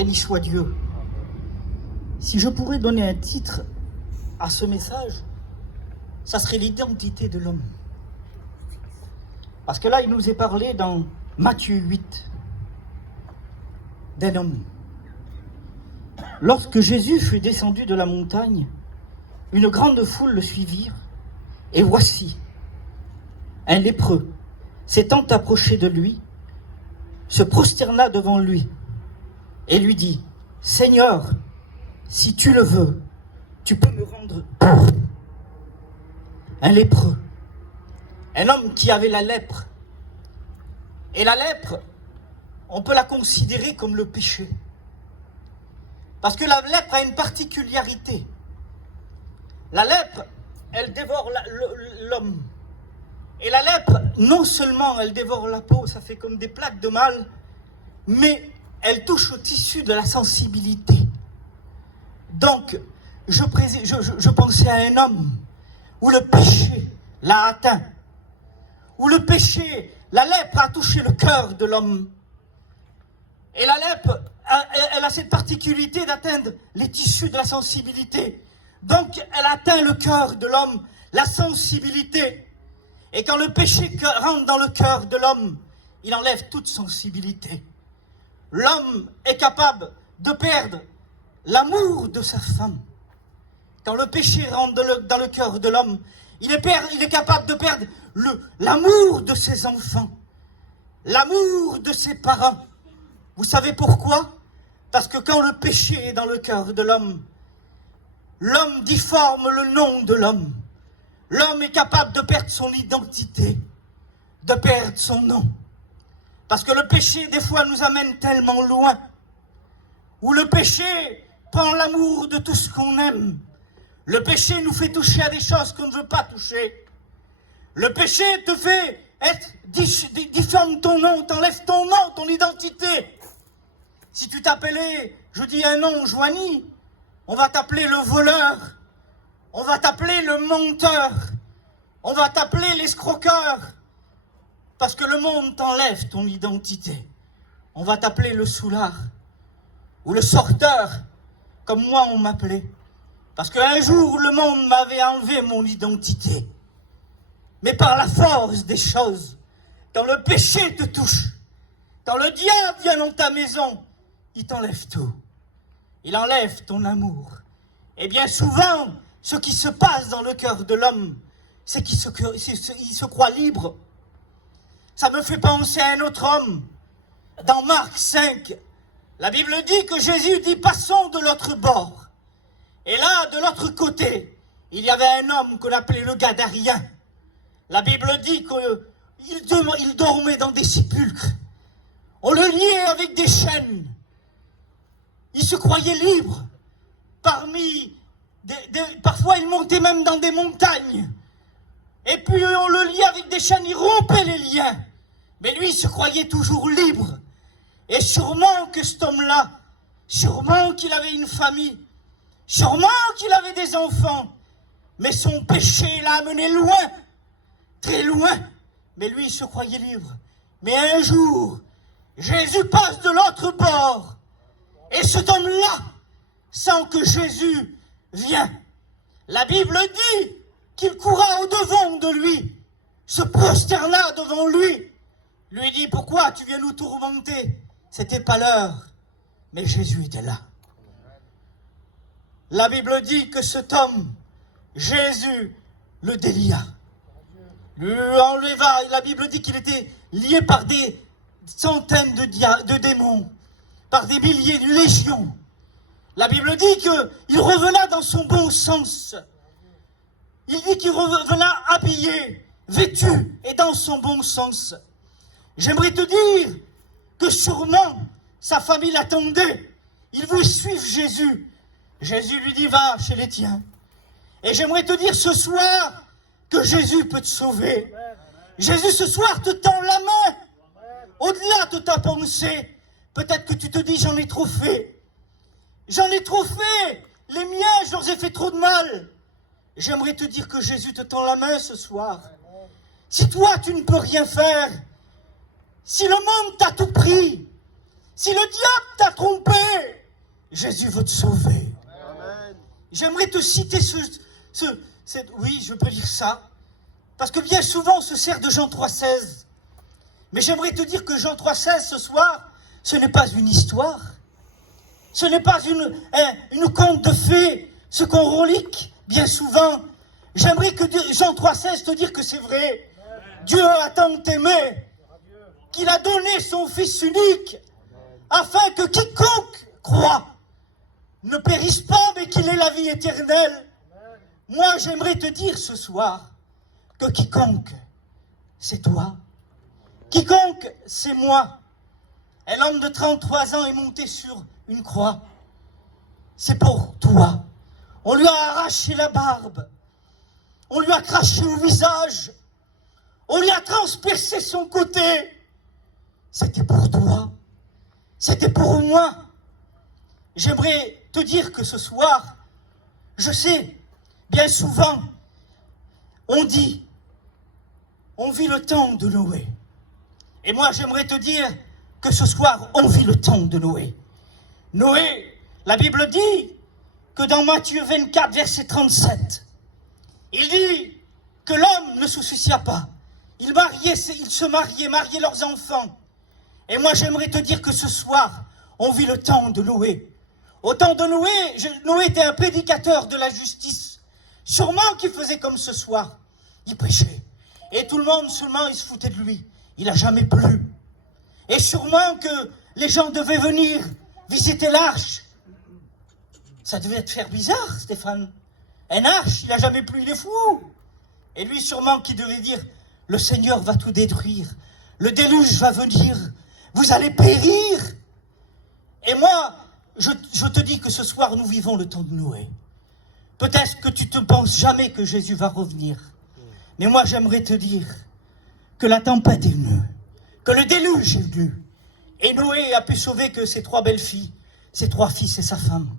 Béni soit Dieu. Si je pourrais donner un titre à ce message, ça serait l'identité de l'homme. Parce que là, il nous est parlé dans Matthieu 8 d'un homme. Lorsque Jésus fut descendu de la montagne, une grande foule le suivirent, et voici, un lépreux, s'étant approché de lui, se prosterna devant lui, et lui dit, « Seigneur, si tu le veux, tu peux me rendre pur. » Un lépreux, un homme qui avait la lèpre. Et la lèpre, on peut la considérer comme le péché. Parce que la lèpre a une particularité. La lèpre, elle dévore l'homme. Et la lèpre, non seulement elle dévore la peau, ça fait comme des plaques de mal, mais elle touche au tissu de la sensibilité. Donc, je pensais à un homme où le péché l'a atteint, où le péché, la lèpre a touché le cœur de l'homme. Et la lèpre, elle a cette particularité d'atteindre les tissus de la sensibilité. Donc, elle atteint le cœur de l'homme, la sensibilité. Et quand le péché rentre dans le cœur de l'homme, il enlève toute sensibilité. L'homme est capable de perdre l'amour de sa femme. Quand le péché rentre dans le cœur de l'homme, il est capable de perdre l'amour de ses enfants, l'amour de ses parents. Vous savez pourquoi? Parce que quand le péché est dans le cœur de l'homme, l'homme difforme le nom de l'homme. L'homme est capable de perdre son identité, de perdre son nom. Parce que le péché, des fois, nous amène tellement loin, où le péché prend l'amour de tout ce qu'on aime. Le péché nous fait toucher à des choses qu'on ne veut pas toucher. Le péché te fait difforme ton nom, t'enlève ton nom, ton identité. Si tu t'appelais, je dis un nom, Joanie, on va t'appeler le voleur, on va t'appeler le menteur, on va t'appeler l'escroqueur, parce que le monde t'enlève ton identité. On va t'appeler le soulard, ou le sorteur, comme moi on m'appelait. Parce qu'un jour, le monde m'avait enlevé mon identité. Mais par la force des choses, quand le péché te touche, quand le diable vient dans ta maison, il t'enlève tout. Il enlève ton amour. Et bien souvent, ce qui se passe dans le cœur de l'homme, c'est qu'il se croit libre. Ça me fait penser à un autre homme. Dans Marc 5, la Bible dit que Jésus dit « Passons de l'autre bord ». Et là, de l'autre côté, il y avait un homme qu'on appelait le Gadarien. La Bible dit qu'il dormait dans des sépulcres. On le liait avec des chaînes. Il se croyait libre. Parfois, il montait même dans des montagnes. Et puis, on le liait avec des chaînes, il rompait les liens. Mais lui, il se croyait toujours libre. Et sûrement que cet homme-là, sûrement qu'il avait une famille, sûrement qu'il avait des enfants, mais son péché l'a amené loin, très loin. Mais lui, il se croyait libre. Mais un jour, Jésus passe de l'autre bord, et cet homme-là, sans que Jésus vienne, la Bible dit qu'il coura au-devant de lui, se prosterna devant lui, lui dit « Pourquoi tu viens nous tourmenter ?» C'était pas l'heure, mais Jésus était là. La Bible dit que cet homme, Jésus, le délia, lui enleva. La Bible dit qu'il était lié par des centaines de démons, par des milliers de légions. La Bible dit qu'il revenait dans son bon sens. Il dit qu'il revenait habillé, vêtu et dans son bon sens. J'aimerais te dire que sûrement sa famille l'attendait. Il voulait suivre Jésus. Jésus lui dit, va chez les tiens. Et j'aimerais te dire ce soir que Jésus peut te sauver. Jésus ce soir te tend la main. Au-delà de ta pensée, peut-être que tu te dis, j'en ai trop fait. J'en ai trop fait. Les miens, je leur ai fait trop de mal. J'aimerais te dire que Jésus te tend la main ce soir. Si toi, tu ne peux rien faire, si le monde t'a tout pris, si le diable t'a trompé, Jésus veut te sauver. J'aimerais te citer oui, je peux dire ça, parce que bien souvent on se sert de Jean 3,16. Mais j'aimerais te dire que Jean 3,16 ce soir, ce n'est pas une histoire. Ce n'est pas une conte de fées, ce qu'on relique bien souvent. J'aimerais que Jean 3,16 te dire que c'est vrai. Dieu a tant aimé qu'il a donné son Fils unique, afin que quiconque croit ne périsse pas, mais qu'il ait la vie éternelle. Moi, j'aimerais te dire ce soir que quiconque, c'est toi. Quiconque, c'est moi. Un homme de 33 ans est monté sur une croix. C'est pour toi. On lui a arraché la barbe. On lui a craché au visage. On lui a transpercé son côté. C'était pour toi. C'était pour moi. J'aimerais te dire que ce soir, je sais, bien souvent, on dit, on vit le temps de Noé. Et moi, j'aimerais te dire que ce soir, on vit le temps de Noé. Noé, la Bible dit que dans Matthieu 24, verset 37, il dit que l'homme ne se soucia pas. Ils se mariaient leurs enfants. Et moi, j'aimerais te dire que ce soir, on vit le temps de Noé. Au temps de Noé, Noé était un prédicateur de la justice. Sûrement qu'il faisait comme ce soir. Il prêchait. Et tout le monde, seulement, il se foutait de lui. Il n'a jamais plu. Et sûrement que les gens devaient venir visiter l'arche. Ça devait te faire bizarre, Stéphane. Un arche, il n'a jamais plu, il est fou. Et lui, sûrement, qui devait dire, le Seigneur va tout détruire. Le déluge va venir. Vous allez périr. Et moi, je te dis que ce soir, nous vivons le temps de Noé. Peut-être que tu ne penses jamais que Jésus va revenir. Mais moi, j'aimerais te dire que la tempête est venue, que le déluge est venu. Et Noé a pu sauver que ses 3 belles filles, ses 3 fils et sa femme.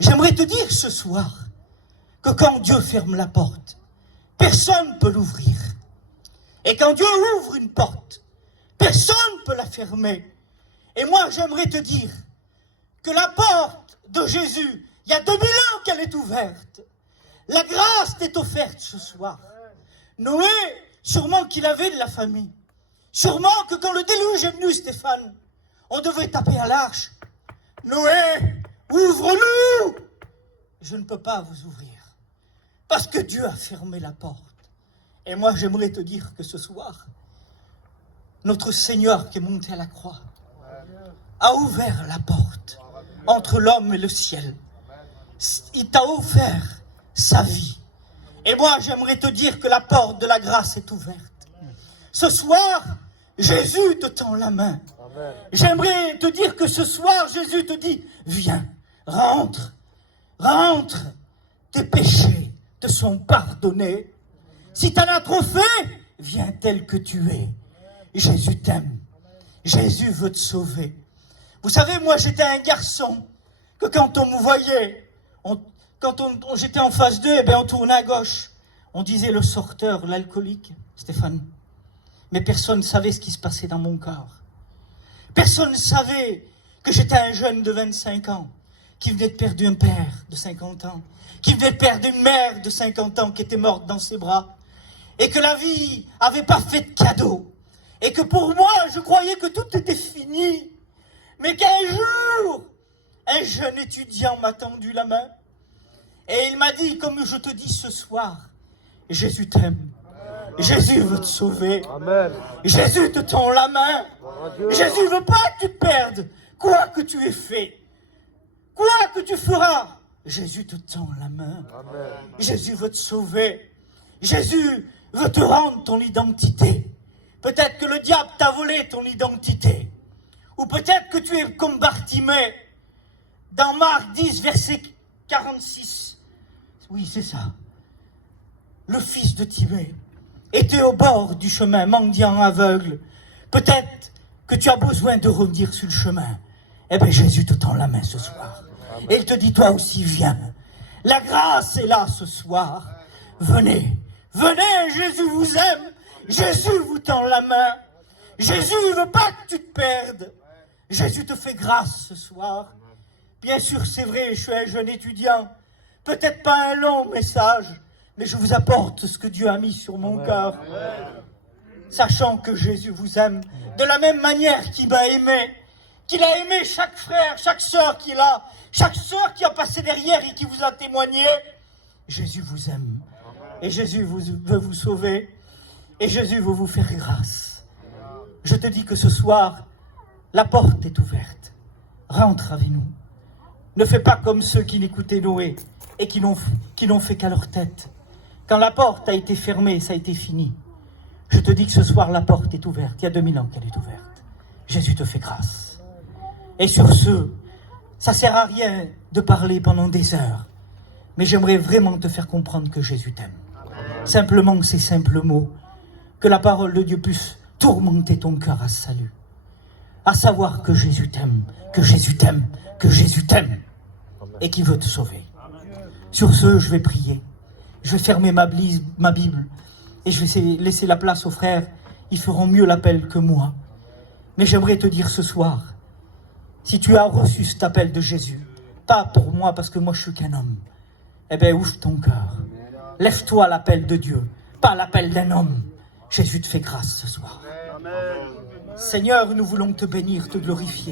J'aimerais te dire ce soir que quand Dieu ferme la porte, personne ne peut l'ouvrir. Et quand Dieu ouvre une porte, personne ne peut la fermer. Et moi, j'aimerais te dire que la porte de Jésus, il y a 2000 ans qu'elle est ouverte. La grâce t'est offerte ce soir. Noé, sûrement qu'il avait de la famille. Sûrement que quand le déluge est venu, Stéphane, on devait taper à l'arche. Noé, ouvre-nous! Je ne peux pas vous ouvrir. Parce que Dieu a fermé la porte. Et moi, j'aimerais te dire que ce soir, notre Seigneur qui est monté à la croix a ouvert la porte entre l'homme et le ciel. Il t'a offert sa vie. Et moi, j'aimerais te dire que la porte de la grâce est ouverte. Ce soir, Jésus te tend la main. J'aimerais te dire que ce soir, Jésus te dit, viens, rentre, rentre, tes péchés te sont pardonnés. Si tu en as trop fait, viens tel que tu es. Jésus t'aime. Jésus veut te sauver. Vous savez, moi, j'étais un garçon que quand on me voyait, quand j'étais en phase 2, eh bien, on tournait à gauche. On disait le sorteur, l'alcoolique, Stéphane. Mais personne ne savait ce qui se passait dans mon corps. Personne ne savait que j'étais un jeune de 25 ans qui venait de perdre un père de 50 ans, qui venait de perdre une mère de 50 ans qui était morte dans ses bras, et que la vie n'avait pas fait de cadeau, et que pour moi, je croyais que tout était fini. Mais qu'un jour, un jeune étudiant m'a tendu la main, et il m'a dit, comme je te dis ce soir, Jésus t'aime. Jésus veut te sauver. Amen. Jésus te tend la main. Jésus ne veut pas que tu te perdes. Quoi que tu aies fait, quoi que tu feras, Jésus te tend la main. Amen. Jésus veut te sauver. Jésus veut te rendre ton identité. Peut-être que le diable t'a volé ton identité. Ou peut-être que tu es comme Bartimée. Dans Marc 10, verset 46. Oui, c'est ça. Le fils de Timée était au bord du chemin, mendiant aveugle. Peut-être que tu as besoin de revenir sur le chemin. Eh bien, Jésus te tend la main ce soir. Et il te dit, toi aussi, viens. La grâce est là ce soir. Venez, venez, Jésus vous aime. Jésus vous tend la main. Jésus ne veut pas que tu te perdes. Jésus te fait grâce ce soir. Bien sûr, c'est vrai, je suis un jeune étudiant. Peut-être pas un long message, mais je vous apporte ce que Dieu a mis sur mon cœur. Sachant que Jésus vous aime de la même manière qu'il m'a aimé. Qu'il a aimé chaque frère, chaque sœur qu'il a, chaque sœur qui a passé derrière et qui vous a témoigné. Jésus vous aime. Et Jésus veut vous sauver. Et Jésus veut vous faire grâce. Je te dis que ce soir, la porte est ouverte. Rentre avec nous. Ne fais pas comme ceux qui n'écoutaient Noé et qui n'ont fait qu'à leur tête. Quand la porte a été fermée, ça a été fini. Je te dis que ce soir, la porte est ouverte. Il y a 2000 ans qu'elle est ouverte. Jésus te fait grâce. Et sur ce, ça sert à rien de parler pendant des heures. Mais j'aimerais vraiment te faire comprendre que Jésus t'aime. Simplement ces simples mots, que la parole de Dieu puisse tourmenter ton cœur à ce salut. À savoir que Jésus t'aime, que Jésus t'aime, que Jésus t'aime et qu'il veut te sauver. Sur ce, je vais prier. Je vais fermer ma Bible et je vais laisser la place aux frères. Ils feront mieux l'appel que moi. Mais j'aimerais te dire ce soir, si tu as reçu cet appel de Jésus, pas pour moi parce que moi je suis qu'un homme, eh bien ouvre ton cœur. Lève-toi à l'appel de Dieu, pas à l'appel d'un homme. Jésus te fait grâce ce soir. Seigneur, nous voulons te bénir, te glorifier.